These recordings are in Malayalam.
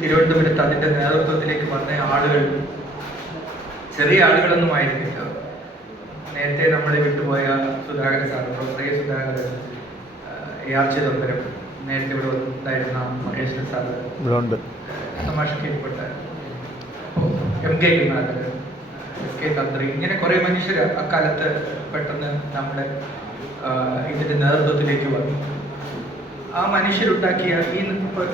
തിരുവനന്തപുരത്ത് അതിന്റെ നേതൃത്വത്തിലേക്ക് വന്ന ആളുകൾ ചെറിയ ആളുകളൊന്നും ആയിരുന്നില്ല. നേരത്തെ നമ്മളെ വിട്ടുപോയ Sudhakaran sir, professor Sudhakaran, AR Chidambaram, നേരത്തെ ഇവിടെ ഉണ്ടായിരുന്ന മഹേശ്വരൻ സാർ, തമാഷ് കീഴ്പ്പെട്ട MK കരുണാകരൻ, SK തന്ത്രി, ഇങ്ങനെ കുറെ മനുഷ്യർ അക്കാലത്ത് പെട്ടെന്ന് നമ്മുടെ ഇതിന്റെ നേതൃത്വത്തിലേക്ക് വന്നു. ആ മനുഷ്യരുണ്ടാക്കിയ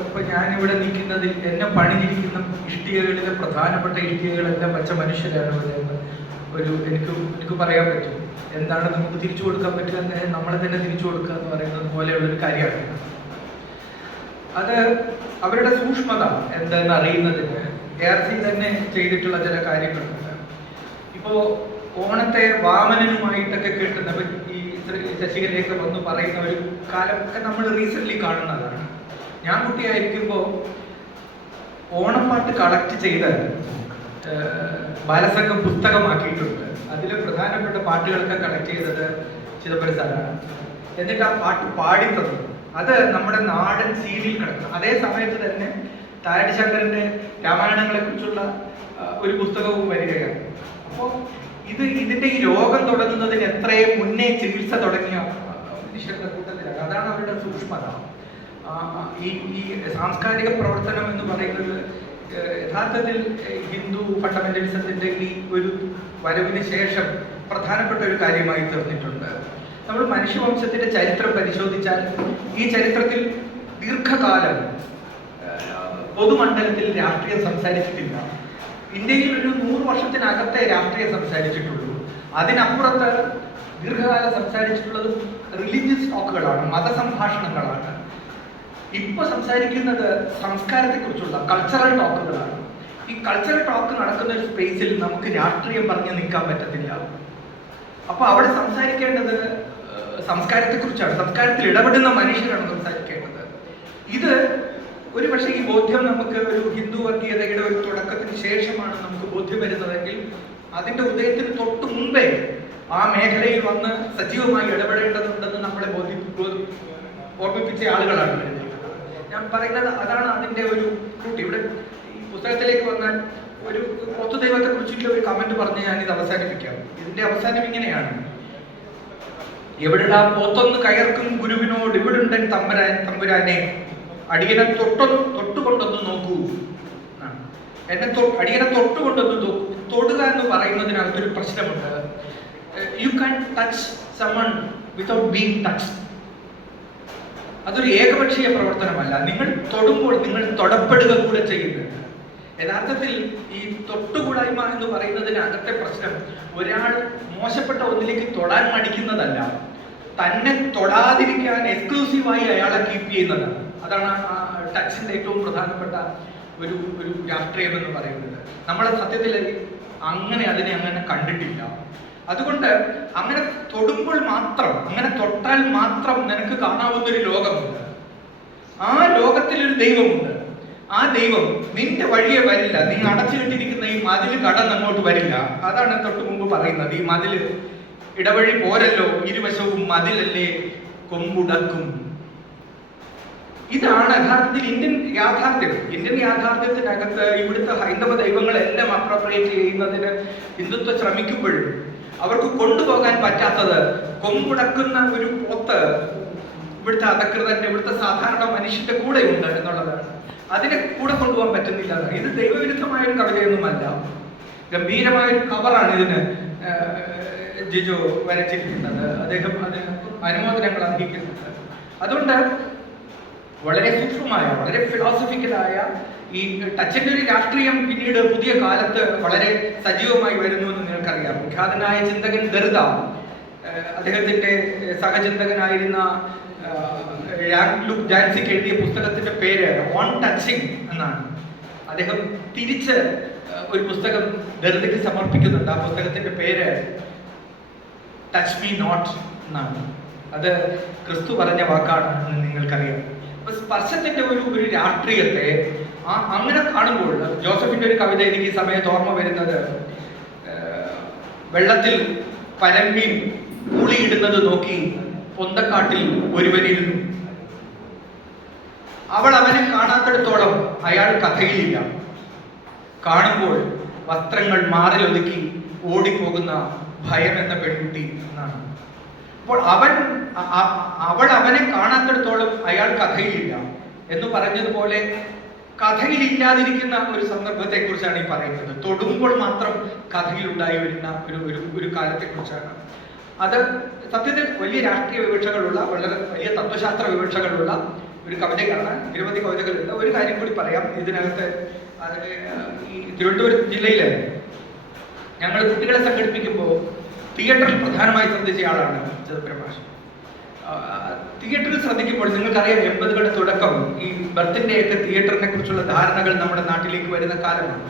ഇപ്പൊ ഞാനിവിടെ നിൽക്കുന്നതിൽ എന്നെ പണിഞ്ഞിരിക്കുന്ന ഇഷ്ടികകളിലെ പ്രധാനപ്പെട്ട ഇഷ്ടികകളെല്ലാം വെച്ച മനുഷ്യരാണ് ഇവിടെ. എനിക്ക് പറയാൻ പറ്റും എന്താണ് നമുക്ക് തിരിച്ചു കൊടുക്കാൻ പറ്റുക, നമ്മളെ തന്നെ തിരിച്ചു കൊടുക്കുക എന്ന് പറയുന്നത് പോലെയുള്ളൊരു കാര്യമാണ്. അത് അവരുടെ സൂക്ഷ്മത എന്താണെന്ന് അറിയുന്നതിന് ARC തന്നെ ചെയ്തിട്ടുള്ള ചില കാര്യങ്ങളുണ്ട്. ഇപ്പോ ഓണത്തെ വാമനനുമായിട്ടൊക്കെ കേട്ടുന്നവർ ഈ ശശികലയൊക്കെ വന്ന് പറയുന്ന ഒരു കാലമൊക്കെ നമ്മൾ റീസെന്റ് കാണുന്നതാണ്. ഞാൻ കുട്ടിയായിരിക്കുമ്പോൾ ഓണപ്പാട്ട് കളക്ട് ചെയ്ത് ബാലസംഘം പുസ്തകമാക്കിയിട്ടുണ്ട്. അതിൽ പ്രധാനപ്പെട്ട പാട്ടുകളൊക്കെ കളക്ട് ചെയ്തത് ചിദംബരം സാറാണ്. എന്നിട്ട് ആ പാട്ട് പാടിത്തന്നു. അത് നമ്മുടെ നാടൻ സീഡിൽ കിടക്കണം. അതേ സമയത്ത് തന്നെ താരടി ശങ്കരന്റെ രാമായണങ്ങളെ കുറിച്ചുള്ള ഒരു പുസ്തകവും വരികയാണ്. അപ്പോൾ ഇതിന്റെ ഈ രോഗം തുടങ്ങുന്നതിന് എത്രയോ മുന്നേ ചികിത്സ തുടങ്ങിയ മനുഷ്യരുടെ കൂട്ടത്തിലാണ്. അതാണ് അവരുടെ സൂക്ഷ്മത. ഈ സാംസ്കാരിക പ്രവർത്തനം എന്ന് പറയുന്നത് യഥാർത്ഥത്തിൽ ഹിന്ദു ഫണ്ടമെന്റലിസത്തിന്റെ ഈ ഒരു വരവിന് ശേഷം പ്രധാനപ്പെട്ട ഒരു കാര്യമായി തീർന്നിട്ടുണ്ട്. നമ്മൾ മനുഷ്യവംശത്തിന്റെ ചരിത്രം പരിശോധിച്ചാൽ ഈ ചരിത്രത്തിൽ ദീർഘകാലം പൊതുമണ്ഡലത്തിൽ രാഷ്ട്രീയം സംസാരിച്ചിട്ടില്ല. ഇന്ത്യയിൽ ഒരു 100 വർഷത്തിനകത്തെ രാഷ്ട്രീയം സംസാരിച്ചിട്ടുള്ളൂ. അതിനപ്പുറത്ത് ദീർഘകാലം സംസാരിച്ചിട്ടുള്ളത് റിലീജിയസ് ടോക്കുകളാണ്, മതസംഭാഷണങ്ങളാണ്. ഇപ്പൊ സംസാരിക്കുന്നത് സംസ്കാരത്തെക്കുറിച്ചുള്ള കൾച്ചറൽ ടോക്കുകളാണ്. ഈ കൾച്ചറൽ ടോക്ക് നടക്കുന്ന ഒരു സ്പേസിൽ നമുക്ക് രാഷ്ട്രീയം പറഞ്ഞ് നിൽക്കാൻ പറ്റത്തില്ല. അപ്പൊ അവിടെ സംസാരിക്കേണ്ടത് സംസ്കാരത്തെക്കുറിച്ചാണ്. സംസ്കാരത്തിൽ ഇടപെടുന്ന മനുഷ്യരാണ് സംസാരിക്കേണ്ടത്. ഇത് ഒരു പക്ഷേ ഈ ബോധ്യം നമുക്ക് ഒരു ഹിന്ദു വർഗീയതയുടെ ഒരു തുടക്കത്തിന് ശേഷമാണ് നമുക്ക് ബോധ്യം വരുന്നതെങ്കിൽ അതിന്റെ ഉദയത്തിന് തൊട്ട് മുമ്പേ ആ മേഖലയിൽ വന്ന് സജീവമായി ഇടപെടേണ്ടതുണ്ടെന്ന് നമ്മളെ ഓർമ്മിപ്പിച്ച ആളുകളാണ് വരുന്നത്. ഞാൻ പറയുന്നത് അതാണ് അതിന്റെ ഒരു റൂട്ട്. ഇവിടെ ഈ പുസ്തകത്തിലേക്ക് വന്നാൽ ഒരു പൊതുദൈവത്തെ കുറിച്ചിട്ടുള്ള ഒരു കമന്റ് പറഞ്ഞ് ഞാൻ ഇത് അവസാനിപ്പിക്കാം. ഇതിന്റെ അവസാനം ഇങ്ങനെയാണ്: എവിടെടാ പോത്തൊന്ന് കയർക്കും ഗുരുവിനോട് ഇവിടുണ്ടൻ തമ്പുരാനെ, അടിയനെ തൊട്ടുകൊണ്ടൊന്ന് നോക്കൂ. അടിയനെ തൊട്ടുകൊണ്ടൊന്ന് നോക്കൂ. തൊടുക എന്ന് പറയുന്നതിനകത്തൊരു പ്രശ്നമുണ്ട്. You can touch someone without being touched. അതൊരു ഏകപക്ഷീയ പ്രവർത്തനമല്ല. നിങ്ങൾ തൊടുമ്പോൾ നിങ്ങൾ തൊടപ്പെടുക കൂടെ ചെയ്യുന്നുണ്ട്. യഥാർത്ഥത്തിൽ ഈ തൊട്ടുകൂടായ്മ എന്ന് പറയുന്നതിനകത്തെ പ്രശ്നം ഒരാൾ മോശപ്പെട്ട ഒന്നിലേക്ക് തൊടാൻ മടിക്കുന്നതല്ല, തന്നെ തൊടാതിരിക്കാൻ എക്സ്ക്ലൂസീവായി അയാളെ കീപ്പ് ചെയ്യുന്നതാണ്. അതാണ് ആ ടച്ചിന്റെ ഏറ്റവും പ്രധാനപ്പെട്ട ഒരു രാഷ്ട്രീയം എന്ന് പറയുന്നത്. നമ്മളെ സത്യത്തിൽ അതിനെ അങ്ങനെ കണ്ടിട്ടില്ല. അതുകൊണ്ട് അങ്ങനെ തൊടുമ്പോൾ മാത്രം, അങ്ങനെ തൊട്ടാൽ മാത്രം നിനക്ക് കാണാവുന്ന ഒരു ലോകമുണ്ട്. ആ ലോകത്തിൽ ഒരു ദൈവമുണ്ട്. ആ ദൈവം നിന്റെ വഴിയെ വരില്ല. നീ അടച്ചുകെട്ടിരിക്കുന്ന ഈ മതിൽ കടന്ന് അങ്ങോട്ട് വരില്ല. അതാണ് തൊട്ട് മുമ്പ് പറയുന്നത്. ഈ മതിൽ ഇടവഴി പോരല്ലോ, ഇരുവശവും മതിലല്ലേ കൊമ്പുടക്കും. ഇതാണ് യഥാർത്ഥത്തിൽ ഇന്ത്യൻ യാഥാർത്ഥ്യം. ഇന്ത്യൻ യാഥാർത്ഥ്യത്തിനകത്ത് ഇവിടുത്തെ ഹൈന്ദവ ദൈവങ്ങളെല്ലാം അപ്രോപ്രിയേറ്റ് ചെയ്യുന്നതിന് ഹിന്ദുത്വം ശ്രമിക്കുമ്പോഴും അവർക്ക് കൊണ്ടുപോകാൻ പറ്റാത്തത് കൊമ്പുടക്കുന്ന ഒരു പോത്ത് ഇവിടുത്തെ അധകൃതന്റെ, ഇവിടുത്തെ സാധാരണ മനുഷ്യന്റെ കൂടെ ഉണ്ട് എന്നുള്ളതാണ്. അതിനെ കൂടെ കൊണ്ടുപോകാൻ പറ്റുന്നില്ല. ഇത് ദൈവവിരുദ്ധമായ ഒരു കവിതയൊന്നുമല്ല, ഗംഭീരമായൊരു കവറാണ് ഇതിന് ജിജോ വരച്ചിരിക്കുന്നത്. അദ്ദേഹം അതിന് അനുമോദനങ്ങൾ അർഹിക്കുന്നുണ്ട്. അതുകൊണ്ട് വളരെ സൂക്ഷ്മമായ, വളരെ ഫിലോസഫിക്കലായ ഈ ടച്ചിന്റെ ഒരു രാഷ്ട്രീയം പിന്നീട് പുതിയ കാലത്ത് വളരെ സജീവമായി വരുന്നു എന്ന് നിങ്ങൾക്കറിയാം. വിഖ്യാതനായ ചിന്തകൻ ദർദ, അദ്ദേഹത്തിന്റെ സഹചിന്തകനായിരുന്ന ലുക് ജാൻസിക്ക് എഴുതിയ പുസ്തകത്തിന്റെ പേര് ഓൺ ടച്ചിങ് എന്നാണ്. അദ്ദേഹം തിരിച്ച് ഒരു പുസ്തകം ദർദയ്ക്ക് സമർപ്പിക്കുന്നുണ്ട്. ആ പുസ്തകത്തിന്റെ പേര് ടച്ച് മീ നോട്ട് എന്നാണ്. അത് ക്രിസ്തു പറഞ്ഞ വാക്കാണ് എന്ന് നിങ്ങൾക്കറിയാം. അപ്പൊ സ്പർശത്തിന്റെ ഒരു രാഷ്ട്രീയത്തെ അങ്ങനെ കാണുമ്പോൾ ജോസഫിന്റെ ഒരു കവിത എനിക്ക് ഈ സമയത്ത് ഓർമ്മ വരുന്നത്, വെള്ളത്തിൽ പരമ്പീൻ കൂളിയിടുന്നത് നോക്കി പൊന്തക്കാട്ടിൽ ഒരുവനിരുന്നു. അവൾ അവനെ കാണാത്തിടത്തോളം അയാൾ കഥയിലില്ല. കാണുമ്പോൾ വസ്ത്രങ്ങൾ മാറിലൊതുക്കി ഓടിപ്പോകുന്ന ഭയം എന്ന പെൺകുട്ടി എന്നാണ്. അപ്പോൾ അവൾ അവനെ കാണാത്തിടത്തോളം അയാൾ കഥയിലില്ല എന്ന് പറഞ്ഞതുപോലെ കഥയിലില്ലാതിരിക്കുന്ന ഒരു സന്ദർഭത്തെ കുറിച്ചാണ് ഈ പറയുന്നത്. തൊടുമ്പോൾ മാത്രം കഥയിൽ ഉണ്ടായി വരുന്ന ഒരു കാലത്തെ കുറിച്ചാണ്. അത് സത്യത്തിൽ വലിയ രാഷ്ട്രീയ വിവക്ഷകളുള്ള, വളരെ വലിയ തത്വശാസ്ത്ര വിവക്ഷകളുള്ള ഒരു കവിതയാണ്. നിരവധി കവിതകളുണ്ട്. ഒരു കാര്യം കൂടി പറയാം ഇതിനകത്ത്. ഈ തിരുവനന്തപുരം ജില്ലയില് ഞങ്ങൾ കുട്ടികളെ സംഘടിപ്പിക്കുമ്പോൾ തിയേറ്ററിൽ പ്രധാനമായി ശ്രദ്ധിച്ച ആളാണ് ചിദംബരം മാഷ്. തിയേറ്ററിൽ ശ്രദ്ധിക്കുമ്പോൾ നിങ്ങൾക്കറിയാം, 80കളുടെ തുടക്കം ഈ ബർത്തിന്റെയൊക്കെ തിയേറ്ററിനെ കുറിച്ചുള്ള ധാരണകൾ നമ്മുടെ നാട്ടിലേക്ക് വരുന്ന കാലമാണ്.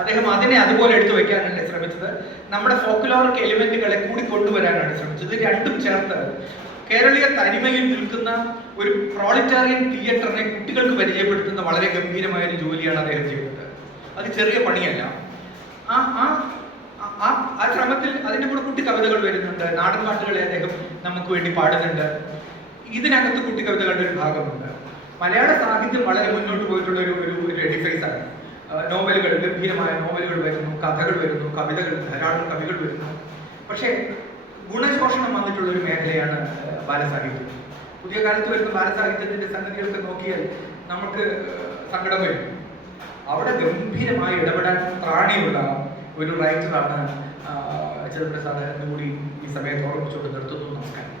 അദ്ദേഹം അതിനെ അതുപോലെ എടുത്തു വയ്ക്കാനല്ല ശ്രമിച്ചത്, നമ്മുടെ ഫോക്ലോറിക് എലിമെന്റുകളെ കൂടി കൊണ്ടുവരാനാണ് ശ്രമിച്ചത്. രണ്ടും ചേർത്ത് കേരളീയ തനിമയിൽ നിൽക്കുന്ന ഒരു പ്രോളിറ്റാറിയൻ തിയേറ്ററിനെ കുട്ടികൾക്ക് പരിചയപ്പെടുത്തുന്ന വളരെ ഗംഭീരമായ ഒരു ജോലിയാണ് അദ്ദേഹം ചെയ്തത്. അത് ചെറിയ പണിയല്ല. ആ ശ്രമത്തിൽ അതിന്റെ കൂടെ കുട്ടി കവിതകൾ വരുന്നുണ്ട്, നാടൻ പാട്ടുകളെ അദ്ദേഹം നമുക്ക് വേണ്ടി പാടുന്നുണ്ട്. ഇതിനകത്ത് കുട്ടി കവിതകളുടെ ഒരു ഭാഗമുണ്ട്. മലയാള സാഹിത്യം വളരെ മുന്നോട്ട് പോയിട്ടുള്ള ഒരു എഡിഫൈസ് ആണ്. നോവലുകൾ, ഗംഭീരമായ നോവലുകൾ വരുന്നു, കഥകൾ വരുന്നു, കവിതകൾ, ധാരാളം കവികൾ വരുന്നു. പക്ഷേ ഗുണശോഷണം വന്നിട്ടുള്ള ഒരു മേഖലയാണ് ബാലസാഹിത്യം. പുതിയ കാലത്ത് വരുന്ന ബാലസാഹിത്യത്തിന്റെ സംഗതികളൊക്കെ നോക്കിയാൽ നമുക്ക് സങ്കടം വരും. അവിടെ ഗംഭീരമായി ഇടപെടാൻ ത്രാണിയുള്ള ഒരു റൈറ്ററാണ് ചിദംബരം സാർ എന്നുകൂടി ഈ സമയത്ത് ഓർമ്മിച്ചുകൊണ്ട് നിർത്തുന്നു. നമസ്കാരം.